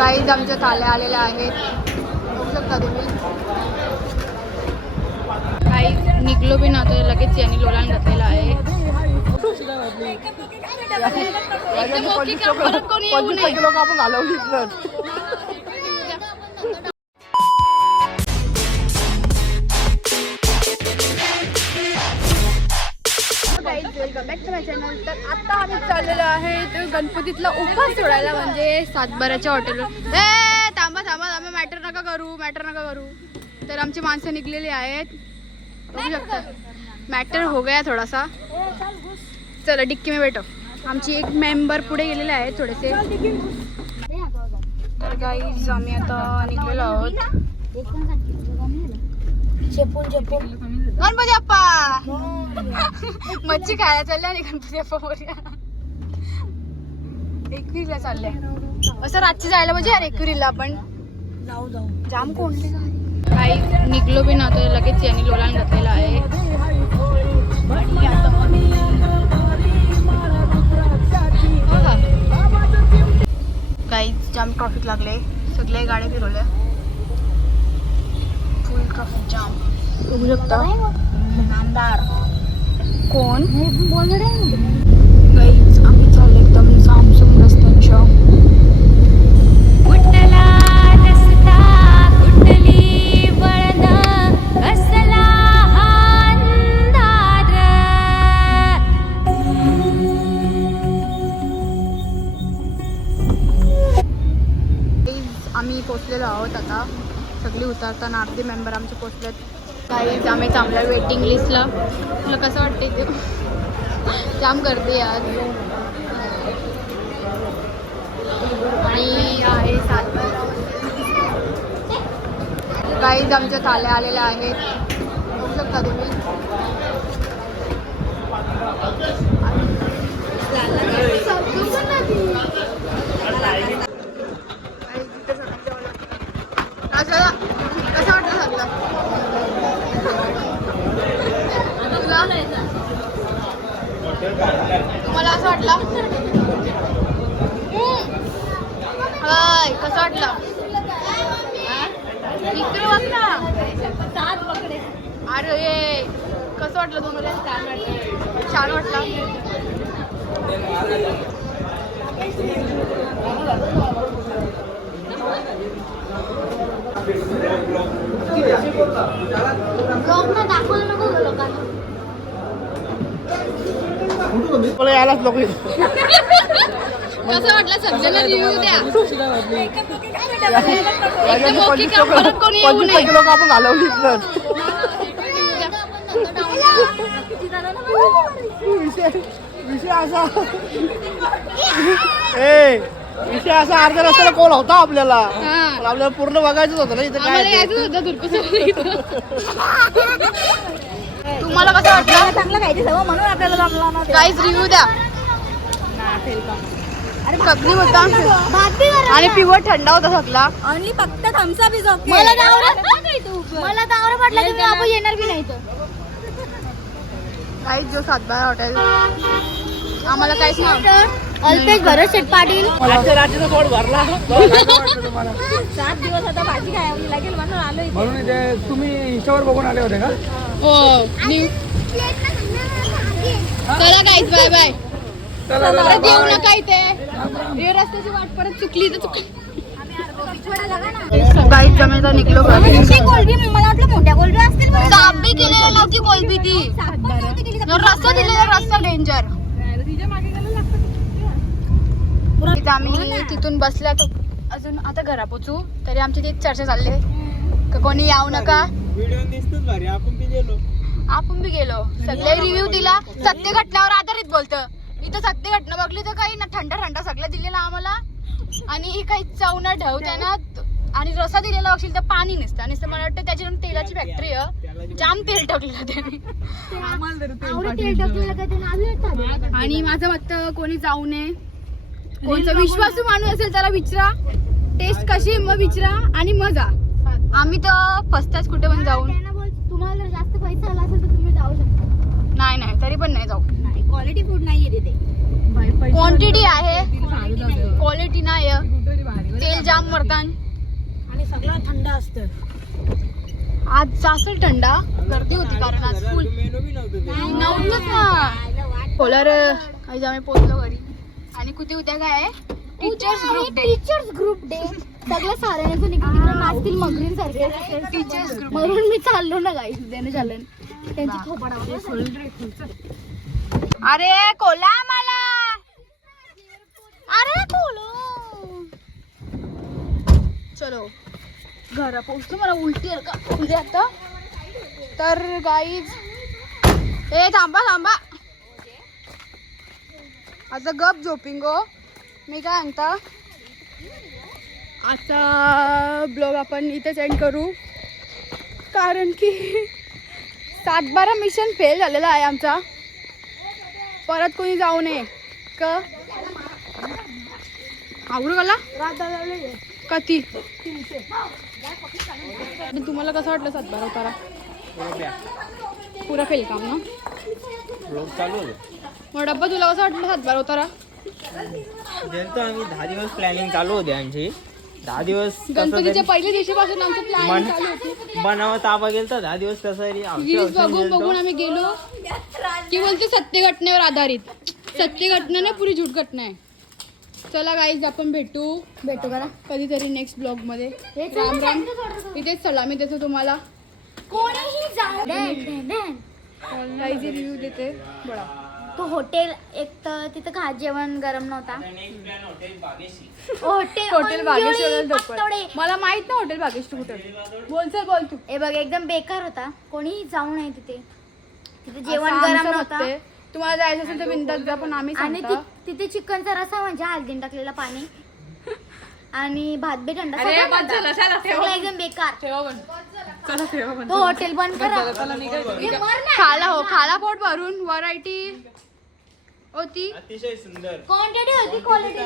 काहीच आमच्या थाल्या आलेल्या आहेत. बघू शकता तुम्ही. काही निघलो बी नव्हतं लगेच यांनी लोलान घातलेला आहे. आपण घालवली बॅक टू माय चॅनल तर आता आम्ही चाललेलो आहे तर गणपतीतला उपास सोडायला म्हणजे सातबाराच्या हॉटेलवर ए थांबा थांबा थांबा मॅटर नका करू मॅटर नका करू. तर आमची माणसं निघलेली आहेत. बघू शकता. मॅटर हो गया थोडासा. चला डिक्की में बैठो. आमची एक मेंबर पुढे गेलेले आहेत थोडेसे. तर गाईज आम्ही आता निघलेलो आहोत. गणपती अप्पा! मच्छी खायला चालल्या आणि गणपती अप्पा बोलूया एकविरीला चालल्या असं रातची जायला म्हणजे यार एकविरीला आपण जाऊ जाऊ जाम कोणते काही निघलो बी नव्हतं लगेच यांनी लोलान घातलेला आहे. काही हो, हो. जाम ट्रॉफिक लागले. सगळे गाड्या फिरवल्या फुल ट्रॉफिक जाम बघू शकता. आमदार कोण? गाईच आम्ही चाललो एकदम सामसूम रस्त्यांच्या. हा आम्ही पोचलेलो आहोत आता. सगळी उतरताना अर्धे मेंबर आमचे पोचलेत. गाईज आम्ही चांगल्या वेटिंग लिस्टला तुला कसं वाटते ते? जाम करते आज. आणि आहे सात काही आमच्या थाल्या आलेल्या आहेत. बघू शकता तुम्ही कसं कसं वाटलं सगळं तुला तुम्हाला असं वाटलं? हाय कसं वाटलं? इकडे बघ ना. अरे कसं वाटलं तुम्हाला? छान वाटलं छान वाटलं मला यायलाच लोक कसं वाटलं सगळ्यांना रिव्ह्यू द्या. कोणी लोक आपण घालवली विषय विषय असा ए विषय असा अर्ध्या रस्त्याला कोल होता आपल्याला. हा. आपल्याला पूर्ण बघायचंच होतं ना इथे काय तुम्हाला कसं वाटलं? चांगलं खायचं सवय म्हणून आपल्याला जमला ना काहीच रिव्ह्यू द्या. सगळी होता. आणि पिवट थंडा होता सगळा. ऑनली फक्त थम्स अप इज ओके मला मला तावरा पडला तुम्ही आपण येणार बी नाही तर. काहीच जो सातबारा हॉटेल आम्हाला काहीच नाही. अल्पेश भरत शेठ पाटील आजच्या रात्रीचा पोट भरला. तुम्हाला सात दिवस आता भाजी खायला लागेल म्हणून आलो इथे. म्हणून इथे तुम्ही इंस्टावर बघून आले होते का? हो न्यू चला बाय बाय चला चला परत येऊ नका इथे. हे रस्त्याची वाट परत चुकली तर चुकली. काहीच जमेचा निघलो मोठी कोलबी मला वाटलं मोठ्या कोलबी असतील बरं. साबी केलेली नव्हती कोलबी ती. सात पण नव्हती केली तर रस्ता दिलेला रस्ता डेंजर आम्ही तिथून बसल्या तर अजून आता घरा पोचू. तरी आमची ती चर्चा चालली. आहे का कोणी येऊ नका. व्हिडिओ दिसतोच भारी. आपण बी गेलो. आपण बी गेलो. सगळे रिव्ह्यू दिला. सत्य घटनावर आधारित बोलतं. इथं सत्य घटना बघली तर काही ना थंड थंड सगळं दिलेलं आम्हाला. आणि काही चवना ढव त्यांना आणि रसा दिलेला बघशील तर पाणी नसतं. आणि मला वाटतं त्याच्यानंतर तेलाची फॅक्टरी आहे. जाम तेल टाकलेलं त्याने. तेल टाकलेलं ते. आणि माझं मत कोणी जाऊ नये. कोणचा विश्वासू माणूस असेल त्याला विचारा. टेस्ट कशी आहे मग विचारा आणि मग जा. आम्ही तर फसताच कुठे पण जाऊन. तुम्हाला जर जास्त पैसा आला असेल तर तुम्ही जाऊ शकता. नाही नाही तरी पण नाही जाऊ. नाही क्वालिटी फूड नाहीये तिथे. क्वांटिटी आहे. क्वालिटी नाही. तेल जाम मरतान आणि सगळं थंड असतं. आज जास्त थंडा. गर्दी होती कारण आज फुल नव्हतंच ना पोलर आज आम्ही पोहोचलो घरी. आणि कुठे उद्या काय? Teachers group day teachers group day सगळं साऱ्यांचं निघून नाचतील मगरीन सारखे टीचर्स ग्रुप म्हणून मी चाललो ना गाई उद्याने चालन. त्यांची थोपाडा अरे कोला मला. अरे कोलो. चलो. घरा पोहोचलो मला उलटी आहे का? उद्या आता. तर गाईज ए थांबा थांबा. आता गप झोपिंग गो मी काय म्हणता? आता ब्लॉग आपण इथेच एंड करू. कारण की सातबारा मिशन फेल झालेला आहे आमचा. परत कोणी जाऊ नये. क? आवडू मला? कधी? तुम्हाला कसं वाटलं सातबारा उतारा? पुरा फेल काम ना? चालू मग डब्बा तुला कसं वाटलं? सातबारा उतारा. गेलतो आम्ही दहा दिवस प्लॅनिंग चालू होती आमची. दहा दिवस कसं गणपतीच्या पहिल्या दिवशीपासून आमचं प्लॅन चालू होती. बनावं ताबा गेलतो दहा दिवस कसं रील्स अडचण बघून. बघून आम्ही गेलो. की बोलते सत्य घटनेवर आधारित. सत्य घटना नाही पुरी झूट घटना आहे. चला गाईज आपण भेटू. भेटू करा. कधीतरी नेक्स्ट ब्लॉगमध्ये. राम राम. इथेच सलामी देतो तुम्हाला. कोणीही रिव्ह्यू देते. बडा तो हॉटेल एक तर तिथं खा जेवण गरम नव्हता. Hotel hotel Bageshwar Patode. मला माहीत ना हॉटेल बागेश्वर कुठे. बोल चल बोल तू. हे बघ एकदम बेकार होता. कोणीही जाऊ नये तिथे. तिथे जेवण असं गरम आमचं मत नव्हता. आहे. तुम्हाला जायचं असेल तर बिंदात जा पण आम्ही आणि सांगतो. ति- तिथे चिकनचा रसा म्हणजे हलदीन टाकलेला पाणी. आणि भात बी थंड. अरे, सगळं बस बंद. झालं, चला, ठेवा. एकदम बेकार. ठेवा पण चला ठेवा पण तो हॉटेल बंद करा. हे. खाला हो खाला पोट भरून व्हरायटी होती. अतिशय सुंदर. क्वांटिटी होती क्वालिटी